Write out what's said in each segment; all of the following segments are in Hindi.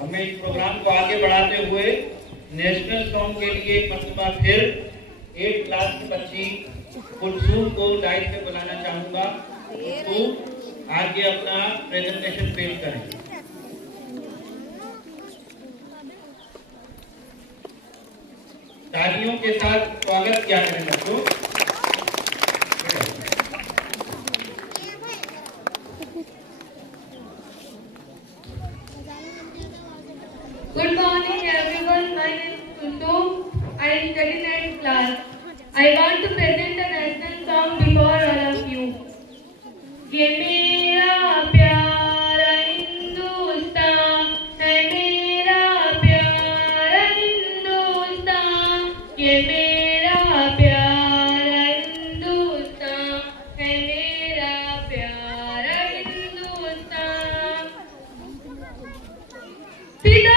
हमें इस प्रोग्राम को आगे बढ़ाते हुए नेशनल सॉन्ग के लिए एक मरतबा फिर 8 क्लास की बच्ची कुलसूम को डाइट पे बुलाना चाहूंगा। कुलसूम आगे अपना प्रेजेंटेशन पेश करें। तालियों के साथ स्वागत किया करें बच्चों। Good morning everyone, my name is Kutum. I study 9th class. I want to present a national song before all of you. ये मेरा प्यारा हिंदुस्तान है, मेरा प्यारा हिंदुस्तान, ये मेरा प्यारा हिंदुस्तान है, मेरा प्यारा हिंदुस्तान। पिता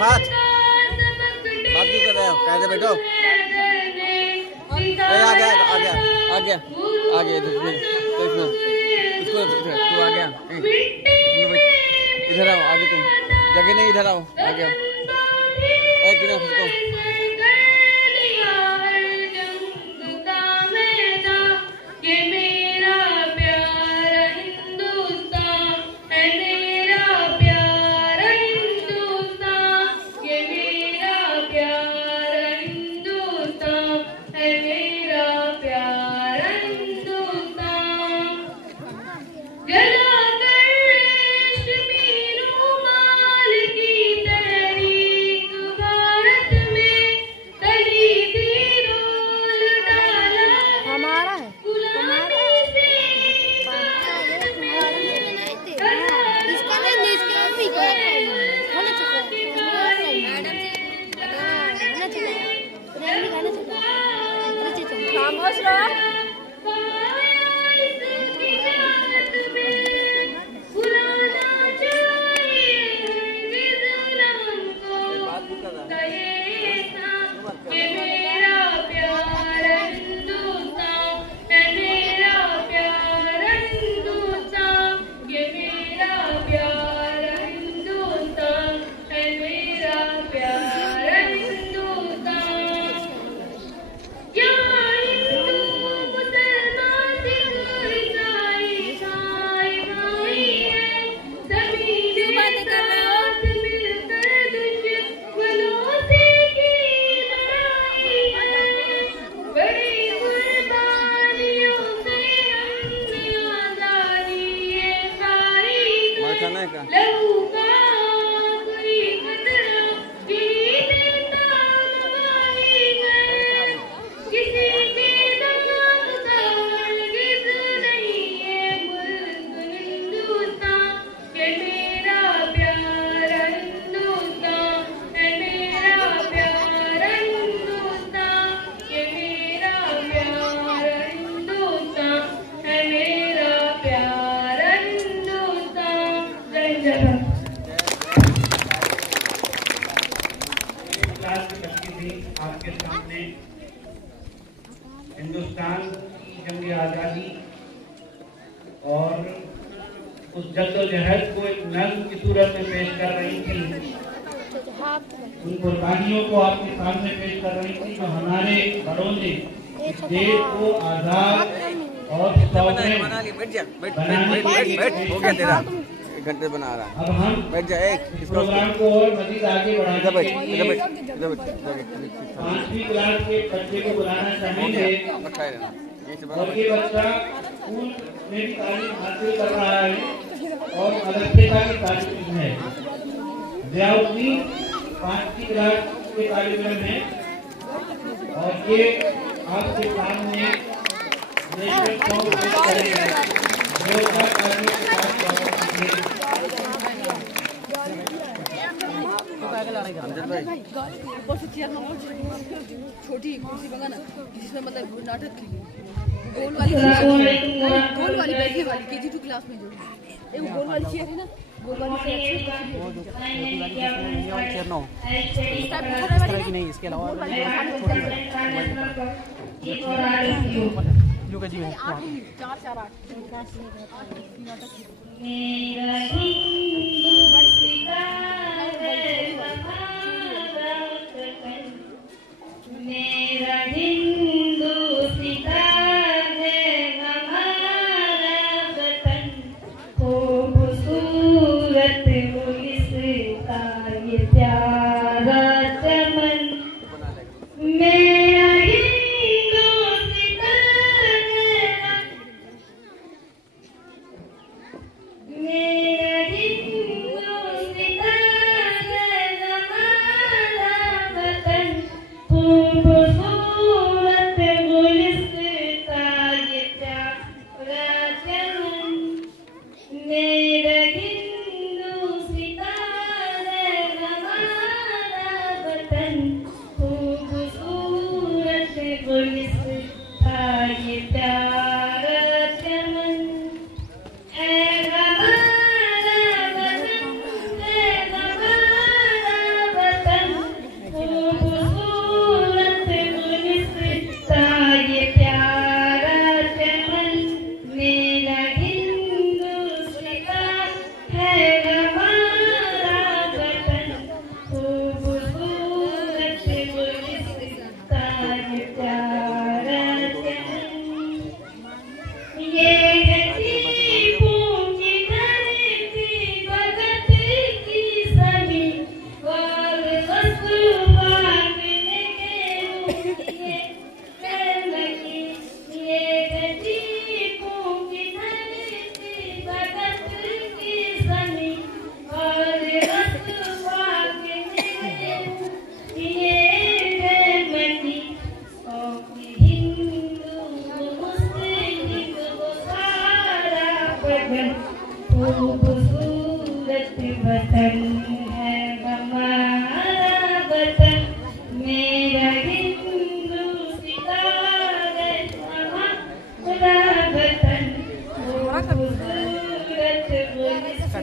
बात क्यों कर रहे हो? कैसे बैठो? आ गया इसको तू आ गया, इधर आओ, आगे तुम जगह नहीं, इधर आओ, आ गया दी और उस जद्दोजहद को एक नज़्म की सूरत में पेश कर रही थी। उन कुर्बानियों को आपके सामने पेश कर रही थी जो हमारे बड़ों ने इस देश को आजाद और एक घंटे बना रहा। अब हम बैठ जा, इस प्रोग्राम को और मजीद आगे बढ़ाने के लिए 5वीं क्लास के बच्चे को बुलाना चाहेंगे और ये बच्चा स्कूल में भी तालीम हासिल कर रहा है और मदरसे का भी तालिब है। ज़ियाउद्दीन 5वीं क्लास के तालिब इल्म है और ये आपके सामने नेशनल सॉन्ग पेश करेंगे। जोरदार तालियों के साथ स्वागत कीजिए। छोटी कुर्सी मंगाना जिसमें मतलब नाटक की गोल वाली बैठी वाली KG2 क्लास में जो एक गोल वाली चेयर है ना, गोल वाली चेयर की नहीं, इसके अलावा मेरा हिंदुस्तान है हमारा वतन, खूबसूरत इसका ये प्यारा चमन। मेरा हिंदुस्तान है, मेरा हिंदुस्तान है हमारा वतन, खूबसूरत गुलिस्ता ये प्यारा चमन। मेरा हिंदुस्तान है हमारा वतन, खूबसूरत गुलिस्ता ये प्यारा चमन। है हमारा वतन, है हमारा वतन, खूबसूरत गुलिस्ता ये प्यारा चमन। मेरा हिंदुस्तान है हमारा वतन, खूबसूरत गुलिस्ता ये प्यारा चमन। ये है टीपों की धरती, भगत की ज़मीं और वसुवान ने लगी। ये है टीपों की धरती, भगत की ज़मीं और वसुवान ने ये है मनी और हिंदू मुस्लिम वो सारा बदन, खूबसूरत वतन है हमारा वतन। मेरा हिंदुस्तान है हमारा वतन, खूबसूरत गुलिस्ता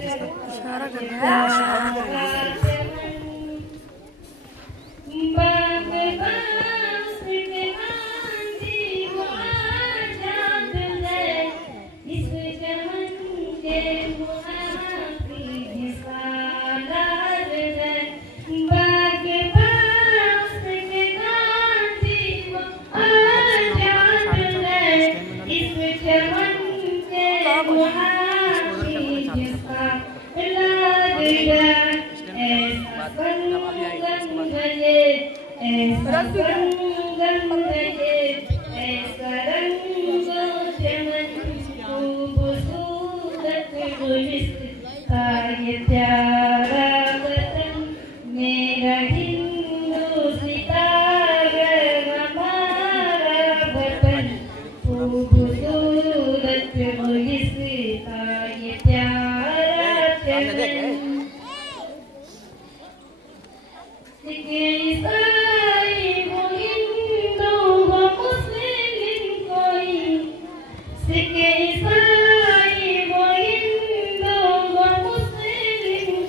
बाग बास में आंधी वो आजाद है, इस चमन के मुहाफिज सालार है। बाग बास में आंधी वो आजाद है, इस चमन के मुहाफिज सालार है। ऐसा संगम गए, ऐसा संगम गए, ऐसा रंगो चमन, खूबसूरत गुलिस्ता ये प्यारा वतन। मेरा हिंदुस्तान है हमारा वतन, खूबसूरत गुलिस्ता ये प्यारा चमन। सिख ईसाई वो हिंदू वो मुस्लिम कोई, सिख ईसाई वो हिंदू वो मुस्लिम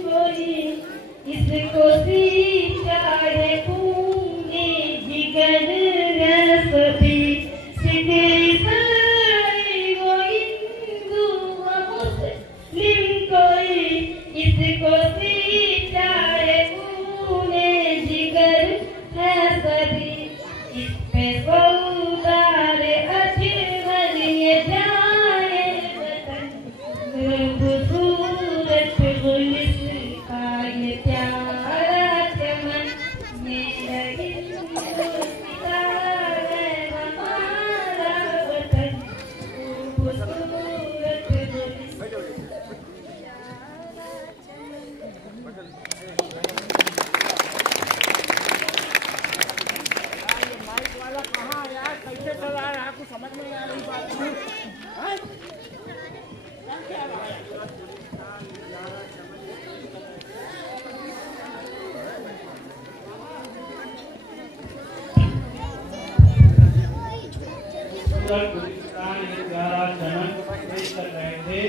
पेश कर रहे थे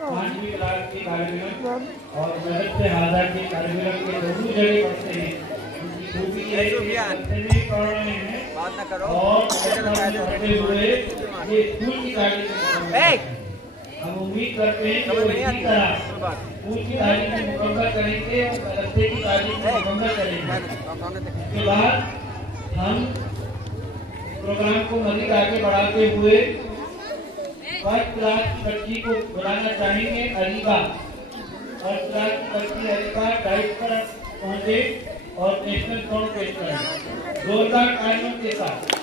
5वीं क्लास की कार्यक्रम और महत से हाजा की कार्यक्रम के दोनों जगह पढ़ते हैं। उनकी खूबी है कि पढ़ रहे हैं और पढ़ते हुए ये स्कूल की तारीफ हम उम्मीद करते हैं कि वो इसी तरह स्कूल की तारीफ मुकम्मल करेंगे और मदरसे की तारीफ मुकम्मल करेंगे। उसके बाद हम प्रोग्राम को मज़ीद आगे बढ़ाते हुए फर्स्ट क्लास की बच्ची को बुलाना चाहेंगे। अलीबा, फर्स्ट क्लास की बच्ची अलीबा डाइस पर पहुंचे और नेशनल सॉन्ग पेश करें जोरदार तालियों के साथ।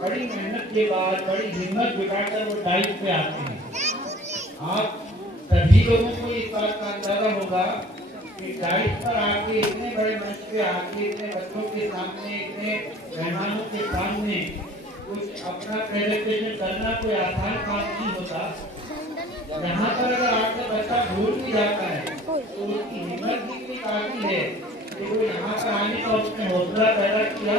बड़ी मेहनत के बाद बड़ी हिम्मत जुटाकर वो डाइस पे आते हैं। आप सभी लोगों को इस बात का अंदाजा होगा कि डाइस पर आके इतने बड़े मंच पे आके इतने बच्चों के सामने इतने मेहमानों के सामने कुछ अपना प्रेजेंटेशन करना कोई आसान काम नहीं होता। यहाँ पर अगर आपका बच्चा भूल भी जाता है तो उसकी हिम्मत भी इतनी काफी है कि वो यहाँ पर आने का उसने हौसला पैदा किया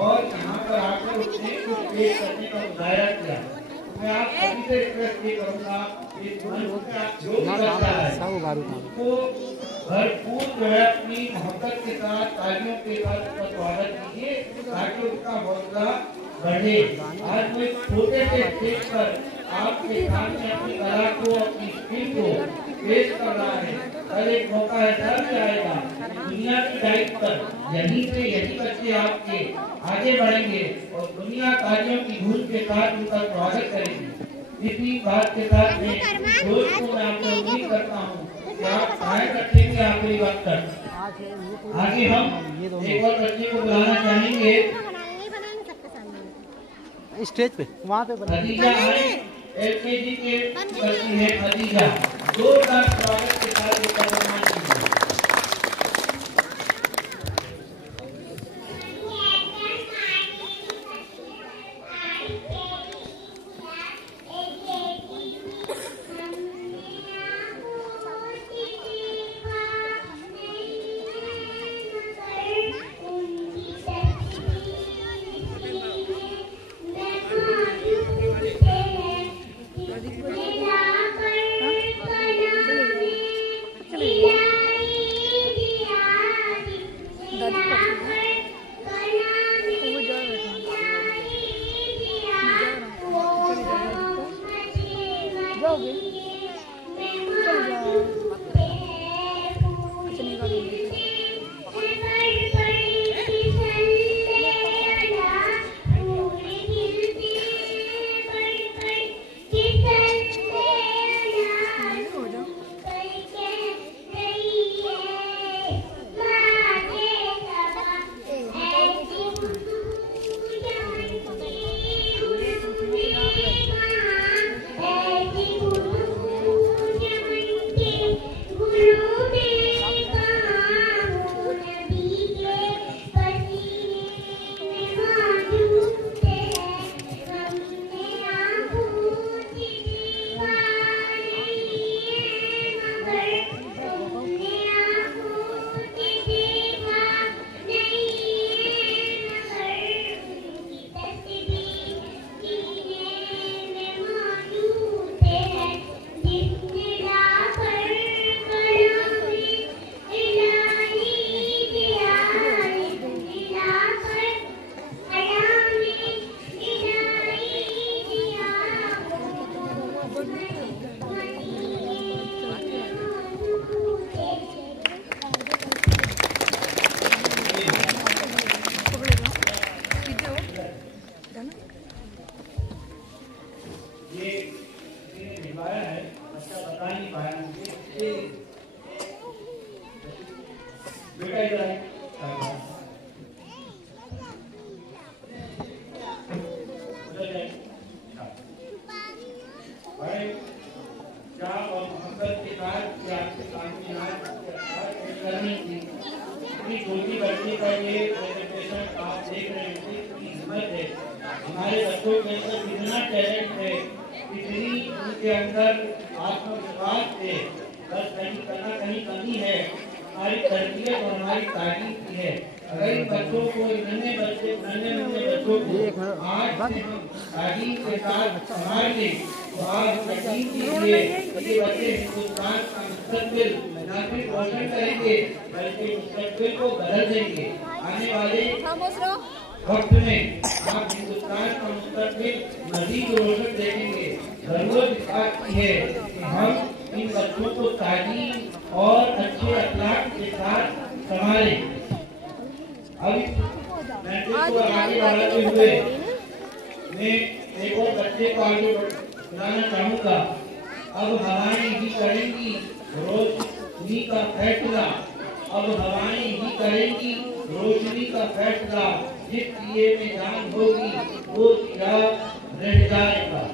और यहाँ पर आकर उसने कुछ पेश करने का मुजाहरा किया। मैं आप सभी से रिक्वेस्ट ये करूँगा इस मंच पे आप जो भी बच्चा है उसको भरपूर जो है अपनी मोहब्बत के साथ तालियों के साथ उसका स्वागत कीजिए ताकि उसका हौसला बढ़े। आज वो एक छोटे से स्टेज पर आपके सामने अपनी कला को अपनी स्किल को पेश कर रहा है। कल एक मौका ऐसा भी आएगा दुनिया की डाइस पर यहीं से यही बच्चे आपके आगे बढ़ेंगे और दुनिया तालियों की धूल के साथ उनका स्वागत करेंगे। इसी बात के साथ मैं दोस्त को मैं आपसे उम्मीद करता हूँ कि आप कायम रखेंगे आखिरी वक्त तक। आगे हम एक और बच्चे को बुलाना चाहेंगे स्टेज पे वहाँ पे खदीजा LKG के बच्ची है खदीजा। जोरदार स्वागत के साथ इसका सम्मान कीजिए। बेटा इधर आए भाई क्या और मोहब्बत के साथ आपके सामने आज करने की अपनी छोटी बच्ची का ये प्रेजेंटेशन आप देख रहे हैं, कितनी हिम्मत है, हमारे बच्चों के अंदर कितना टैलेंट है, कितनी उनके अंदर आत्मविश्वास है, बस कहीं कमी है हमारी तरबियत और हमारी तालीम की है। अगर इन बच्चों को नन्हे बच्चों को आज तालीम के साथ संभाल लें तो आज यकीन कीजिए ये बच्चे हिंदुस्तान का मुस्तकबिल न सिर्फ रोशन करेंगे बल्कि मुस्तकबिल को बदल देंगे। आने वाले वक्त में आप हिंदुस्तान का मुस्तकबिल मजीद रोशन देखेंगे। जरूरत इस बात की है कि हम इन बच्चों को तालीम और अच्छे अखलाक के साथ संभालें। अब मैसेज को आगे बढ़ाते हुए मैं एक और बच्चे को आगे बढ़ाना चाहूँगा। अब हवाएं ही करेंगी रोशनी का फैसला, अब हवाएं ही करेंगी रोशनी का फैसला, जिस दिए में जान होगी वो दिया रह जाएगा।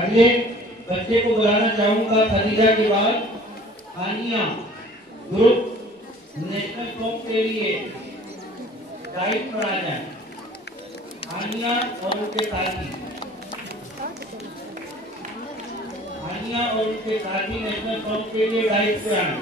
अगले बच्चे को बुलाना चाहूँगा खदीजा के बाद हानिया ग्रुप नेशनल सॉन्ग के लिए गाइड पर आ जाए। हानिया और उनके साथी नेशनल सॉन्ग के लिए गाइड पर आए।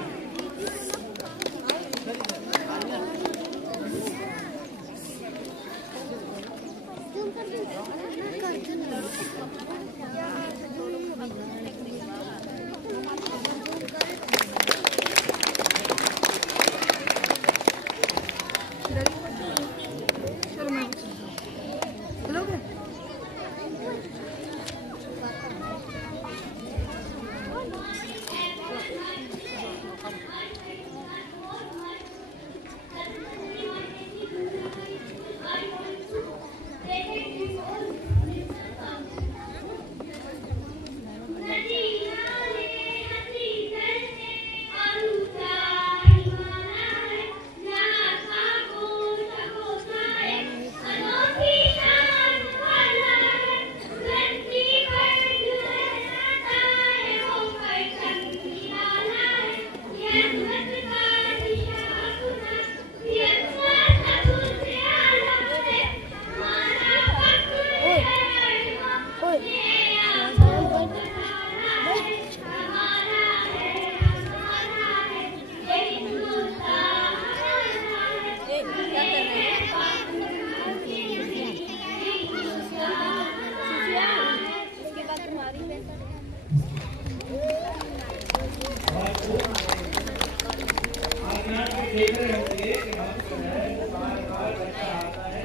देख रहे होंगे कि हम जो है बार-बार बच्चा आता है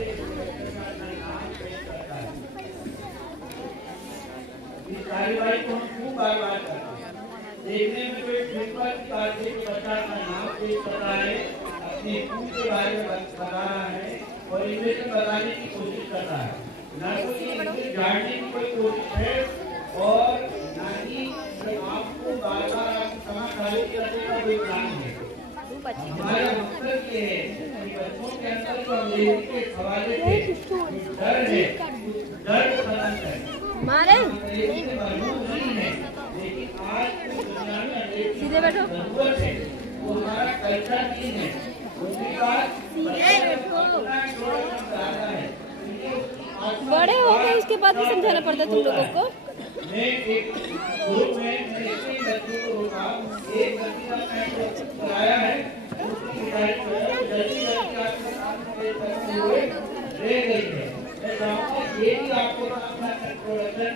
इस कार्यवाही को हम खूब बार-बार करते हैं। देखने में कोई प्रिंसिपल की बात है कि बच्चा अपना नाम पेश कर रहा है, अपने स्कूल के बारे में बता रहा है और इंग्लिश में बताने की कोशिश कर रहा है। न तो इंग्लिश जानने की कोई कोशिश है और न ही आपको बार-बार आपकी समझ खाली करने का कोई प्लान है। हमारा मकसद ये है कि बच्चों के अंदर जो अंग्रेजी के हवाले से डर है, डर खत्म करें। अंग्रेजी से मजबूत नहीं है, लेकिन आज दुनिया में अंग्रेजी की जरूरत है। वो हमारा कल्चर नहीं है। दूसरी बात बड़े हो गए उसके बाद भी समझाना पड़ता तुम लोगों को। मैं एक ग्रुप में बच्चों को रोका, एक बच्ची का कराया है, दूसरी जल्दी रह गई है। मैं चाहूँगा ये भी आपको अपना production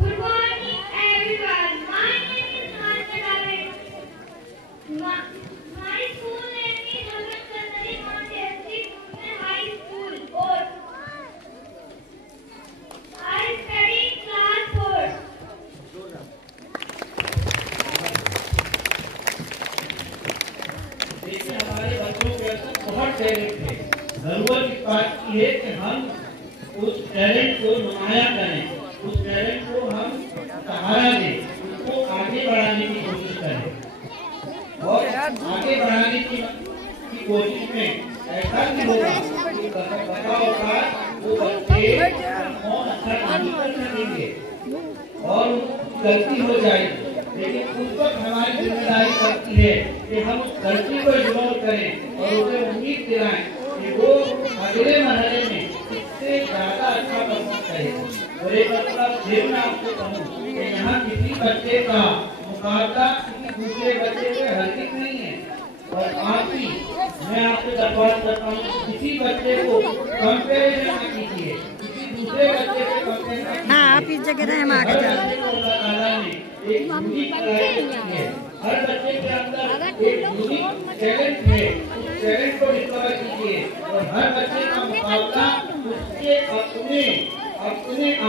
Good morning everyone. My name is Martin. My school name is Hamad Chandari Montessori High School. Or I study in class 4. देखिए हमारे बच्चों के अंदर बहुत टैलेंट है। जरूरत इस बात की है कि हम उस टैलेंट को नुमाया करें, उस टैलेंट को हम सहारा दें, उसको आगे आगे बढ़ाने की कोशिश में ऐसा नहीं होगा कि बताओ का वो बच्चे अच्छा नहीं कर सकेंगे और गलती हो जाएगी, लेकिन उस वक्त हमारी जिम्मेदारी बनती है कि हम उस गलती को इग्नोर करें और उसे उम्मीद दिलाएं कि वो अगले मरहले में इससे ज्यादा अच्छा परफॉर्म करे। और एक मतलब फिर मैं आपको कहूँ कि यहाँ किसी बच्चे का मुकाबला किसी दूसरे बच्चे से हल्की नहीं है। और आप भी मैं आपसे दरख्वास्त करता हूँ किसी बच्चे को कंपेरिजन न कीजिए, किसी दूसरे बच्चे से कंपेरिजन। हाँ आप इस जगह रहे हम आगे जा रहे हैं। हर बच्चे के अंदर एक यूनिक टैलेंट है, उस टैलेंट को डिस्कवर कीजिए और हर बच्चे का मुकाबला उसके अपने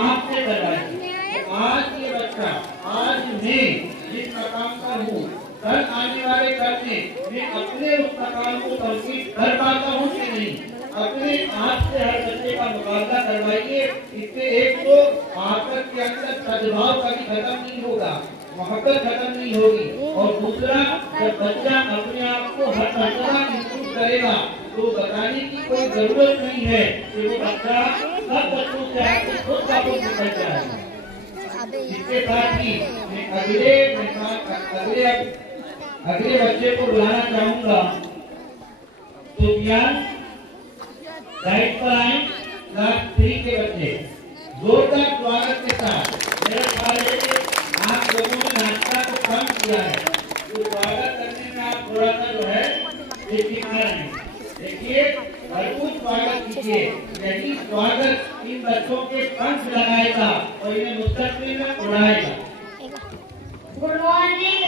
आप से करवाइए। आज ये बच्चा, आज मैं जिस मकाम पर हूँ, कल आने वाले कल में मैं अपने उस मकाम को कंप्लीट कर पाता हूँ कि नहीं, अपने आप से हर बच्चे का मुकाबला करवाइए। इससे एक तो आपस के अंदर सद्भाव कभी खत्म नहीं होगा, मोहब्बत खत्म नहीं होगी, और दूसरा जब बच्चा अपने आप को हर मर्तबा इंप्रूव करेगा तो बताने की कोई जरूरत नहीं है कि वो बच्चा सब बच्चों से आगे खुद का कुछ निकल जाए। इसके साथ ही मैं अगले बच्चे को बुलाना चाहूंगा। तो ज्ञान राइट पर आए, क्लास 3 के बच्चे जोरदार स्वागत के साथ। मेरा ख्याल है कि आप लोगों ने नाश्ता को कम किया है, तो स्वागत करने में आप थोड़ा सा जो है दिखा रहे हैं। देखिए भरपूर स्वागत कीजिए, यही स्वागत इन बच्चों के पंख लगाएगा और इन्हें मुस्तकबिल में उड़ाएगा। गुड मॉर्निंग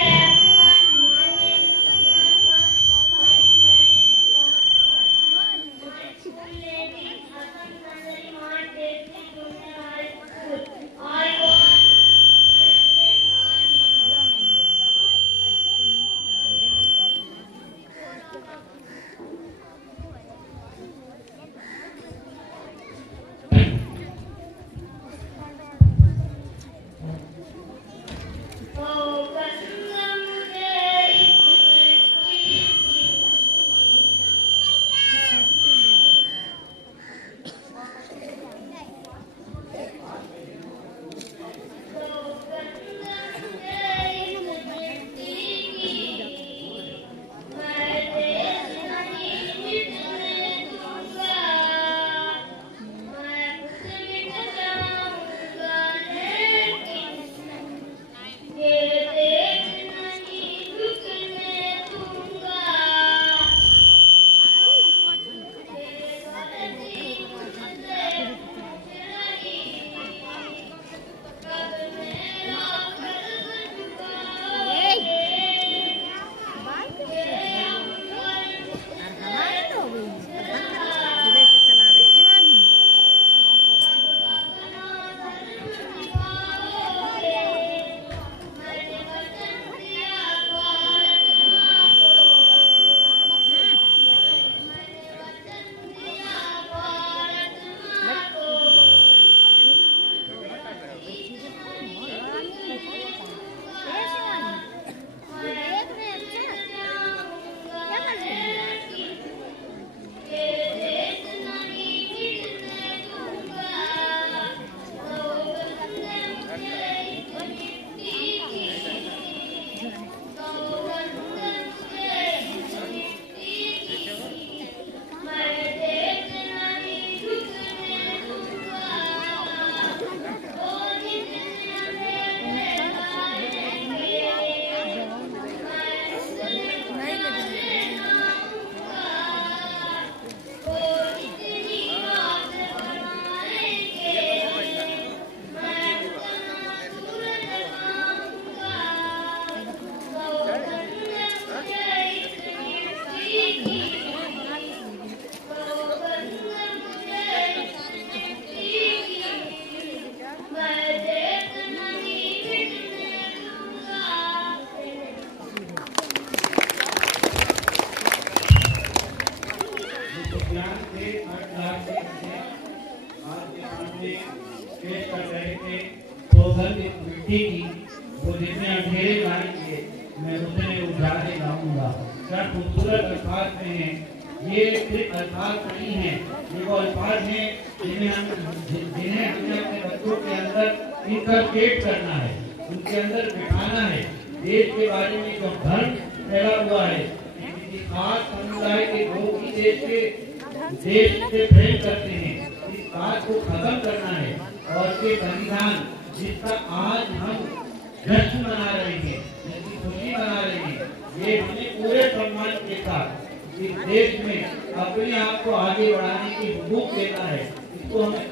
पेश कर रहे थे सोहल मिट्टी की, वो जितने अंधेरे गाने थे मैं उतने उजाले गाऊंगा। क्या खूबसूरत अल्फाज में है। ये सिर्फ अल्फाज नहीं है, ये वो अल्फाज हैं जिन्हें हमें अपने बच्चों के अंदर इनकलकेट करना है, उनके अंदर बिठाना है। देश के बारे में जो भ्रम फैला हुआ है, किसी खास समुदाय के लोग ही देश से प्रेम करते हैं, इस बात को खत्म करना है। और ये संविधान जिसका आज हम जश्न मना रहे हैं, जिसकी खुशी मना रहे हैं, ये हमें पूरे सम्मान के साथ इस देश में अपने आप को आगे बढ़ाने की हुकूक देता है। इसको हमें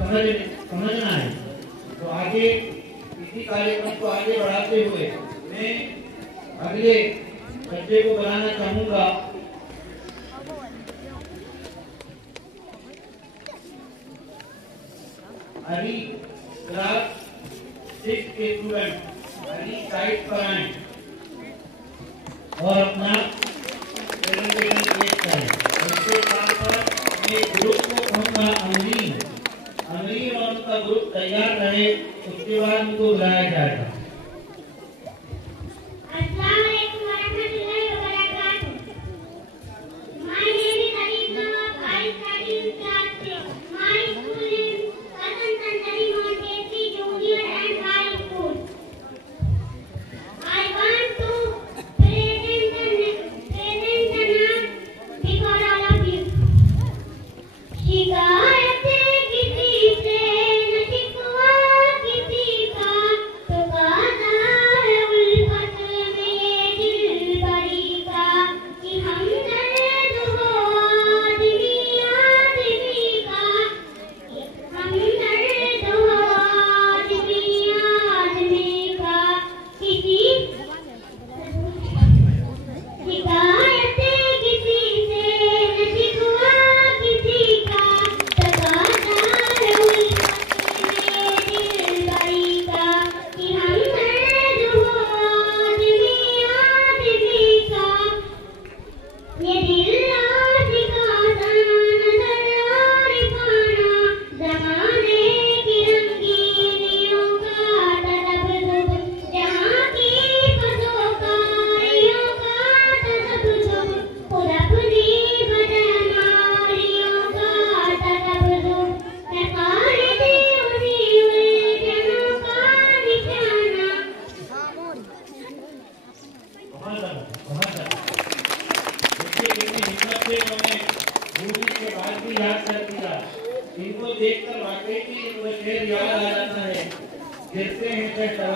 समझना है। तो आगे इसी कार्यक्रम को आगे बढ़ाते हुए मैं अगले बच्चे को बुलाना चाहूंगा। अली क्लास 6 के स्टूडेंट अली साइड पर आए और अपना प्रेजेंटेशन पेश करें। उसके साथ साथ मैं ग्रुप को कहूँगा अमीर और उनका ग्रुप तैयार रहे, उसके बाद उनको बुलाया जाएगा।